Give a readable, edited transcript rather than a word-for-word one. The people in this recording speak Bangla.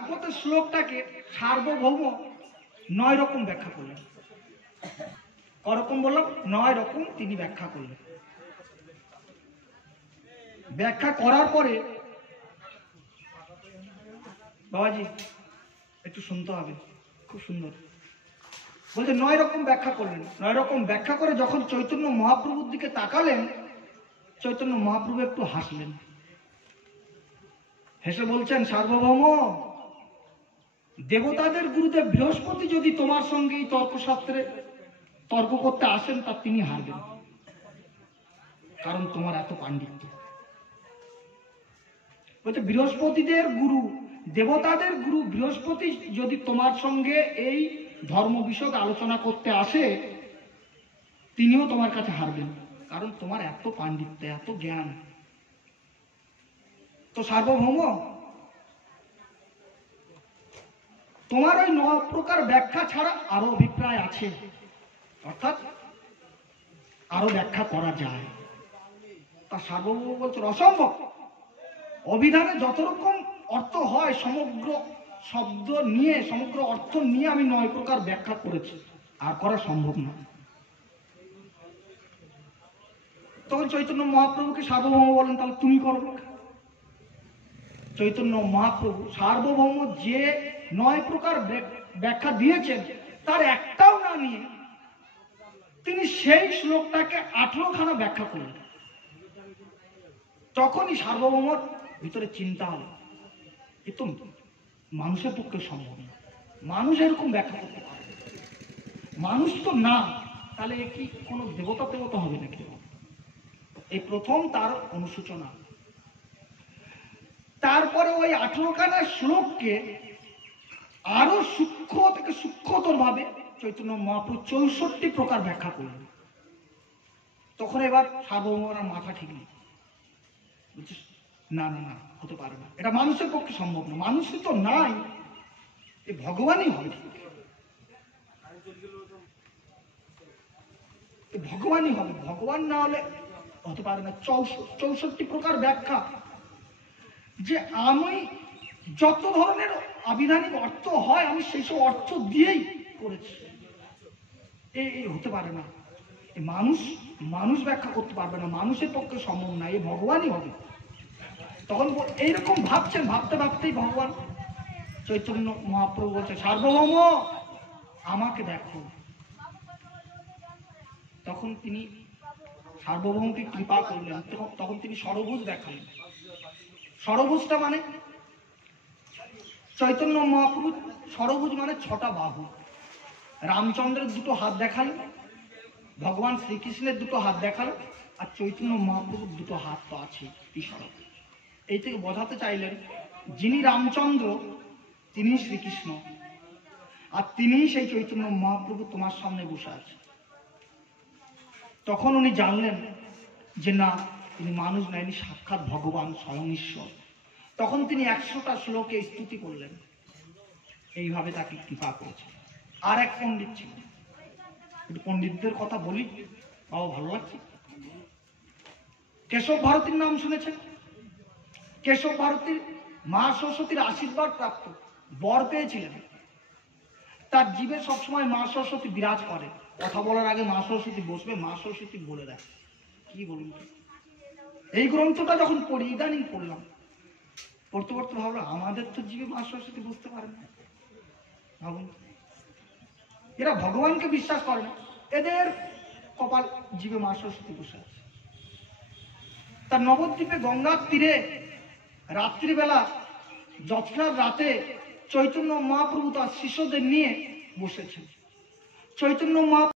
ভাগবতের শ্লোকটাকে সার্বভৌম 9 রকম ব্যাখ্যা করলেন। করকম বললাম 9 রকম তিনি ব্যাখ্যা করলেন। ব্যাখ্যা করার পরে বাবাজি একটু শুনতে হবে, খুব সুন্দর বলছে 9 রকম ব্যাখ্যা করলেন। 9 রকম ব্যাখ্যা করে যখন চৈতন্য মহাপ্রভুর দিকে তাকালেন, চৈতন্য মহাপ্রভু একটু হাসলেন, হেসে বলছেন, সার্বভৌম, দেবতাদের গুরুদেব বৃহস্পতি যদি তোমার সঙ্গে এই তর্কশাস্ত্রে তর্ক করতে আসেন, তা তিনি হারবেন, কারণ তোমার এত পাণ্ডিত্য। বলছে বৃহস্পতিদের গুরু, দেবতাদের গুরু বৃহস্পতি যদি তোমার সঙ্গে এই ধর্ম বিষয়ক আলোচনা করতে আসে, তিনিও তোমার কাছে হারবেন, কারণ তোমার এত পাণ্ডিত্য, এত জ্ঞান। তো সার্বভৌম, তোমার ওই 9 প্রকার ব্যাখ্যা ছাড়া আরো অভিপ্রায় আছে, অর্থাৎ আরো ব্যাখ্যা করা যায়। তা সার্বভৌম বলছে অসম্ভব। অভিধানে যত রকম অর্থ হয় সমগ্র শব্দ নিয়ে, সমগ্র অর্থ নিয়ে আমি 9 প্রকার ব্যাখ্যা করেছি, আর করা সম্ভব না। তখন চৈতন্য মহাপ্রভুকে সার্বভৌম বলেন, তাহলে তুমি করো। চৈতন্য মহাপ্রভু সার্বভৌম যে 9 প্রকার ব্যাখ্যা দিয়েছেন, তার একটাও না নিয়ে তিনি সেই শ্লোকটাকে 18 খানা ব্যাখ্যা করলেন। তখনই সার্বভৌমর ভিতরে চিন্তা হলো, এ তো মানুষের পক্ষে সম্ভব না, মানুষ এরকম ব্যাখ্যা করতে পারে, মানুষ তো না, তাহলে এ কি কোনো দেবতা দেবতা হবে নাকি? এই প্রথম তার অনুসূচনা। তারপরে ওই 18 খানা শ্লোককে আরো সূক্ষ্ম থেকে সূক্ষ্মতর ভাবে চৈতন্য মহাপ্রভু 64 প্রকার ব্যাখ্যা করলেন। তখন এবার সার্বভৌমর মাথা ঠিক নেই, না না না, হতে পারে না, এটা মানুষের পক্ষে সম্ভব না, মানুষই তো নাই, এ ভগবানই হবে, ভগবানই হবে, ভগবান না হলে হতে পারে না। 64 প্রকার ব্যাখ্যা, যে আমি যত ধরনের আবিধানিক অর্থ হয় আমি সেই সব অর্থ দিয়েই করেছি, এই হতে পারে না, মানুষ ব্যাখ্যা করতে পারবে না, মানুষের পক্ষে সম্ভব না, এ ভগবানই হবে। তখন এইরকম ভাবছেন, ভাবতে ভাবতেই ভগবান চৈতন্য মহাপ্রভু বলছে, সার্বভৌম আমাকে দেখো। তখন তিনি সার্বভৌমকে কৃপা করলেন, তখন তিনি ষড়ভুজ দেখালেন। ষড়ভুজটা মানে চৈতন্য মহাপ্রভু ষড়ভুজ মানে 6টা বাহু। রামচন্দ্রের 2টো হাত দেখালেন, ভগবান শ্রীকৃষ্ণের 2টো হাত দেখালেন, আর চৈতন্য মহাপ্রভুর 2টো হাত তো আছে, ষড়ভুজ। এই থেকে বোঝাতে চাইলেন, যিনি রামচন্দ্র তিনি শ্রীকৃষ্ণ, আর তিনি সেই চৈতন্য মহাপ্রভু তোমার সামনে বসে আছে। তখন উনি জানলেন যে না, তিনি মানুষ না, ইনি সাক্ষাৎ ভগবান, স্বয়ং ঈশ্বর। তখন তিনি 100টা শ্লোকে স্তুতি করলেন, এইভাবে তাকে কৃপা করেছে। আর এক পণ্ডিত ছিল, একটু পণ্ডিতদের কথা বলি, বাবা ভালো লাগছে। কেশব ভারতীর নাম শুনেছেন? কেশব ভারতীর মা সরস্বতীর আশীর্বাদ প্রাপ্ত, বর পেয়েছিলেন। তার জীবে সবসময় মা সরস্বতী বিরাজ করে, কথা বলার আগে মা সরস্বতী বসবে, মা সরস্বতী বলে দেয়। কি বলুন, এই গ্রন্থটা যখন পড়ি, ইদানিং পড়লাম, পড়তে পড়তে ভাবলাম আমাদের তো জীবে মা সরস্বতী বুঝতে পারে না। ভাবুন, এরা ভগবানকে বিশ্বাস করে না, এদের কপাল জীবে মা সরস্বতী বসে আছে। তার নবদ্বীপে গঙ্গার তীরে রাত্রিবেলা যৎনার রাতে চৈতন্য মহাপ্রভু তার শিষ্যদের নিয়ে বসেছেন। চৈতন্য মহাপ্রভু